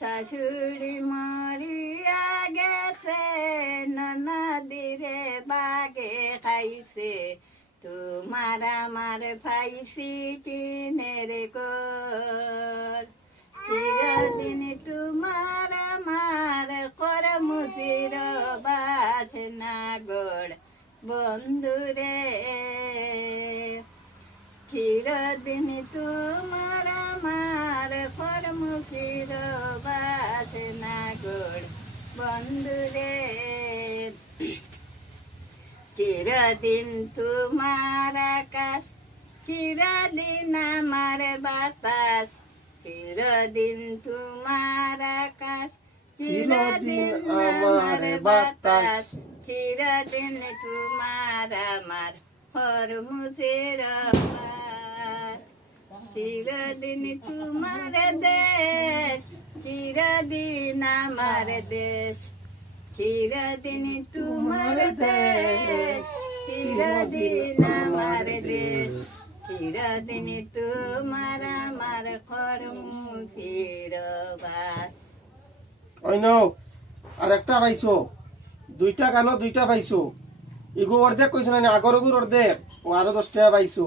শাশুড়ি মরিয়া গেছে ননদিরে বাগে খাইছে তোমার আমার পাইছি কিনের কর চিরদিন তোমার আমার করমুচির বাসনা গড় বন্ধুরে চিরদিন তোমার আমার করমুচির বাসনা গড় বন্ধুরে চিরদিন তোমার আকাশ চিরদিন আমার বাতাস চিরদিন তোমার আকাশ চিরদিন আমার বাতাস চিরদিন তোমার আমার হরমুখের চিরদিন তোমার দেশ চিরদিন আমার দেশ চিরদিন তোমার দেশ চিরদিন আমার দেশ চিরদিন তোমার আমার কর্মুখের বাস। অন্য আর একটা পাইছো, দুইটা গানো দুইটা পাইছো, ইগো অর্ধেক কইছো না আগর অর্ধেক ও আরো 10 টাকা পাইছো।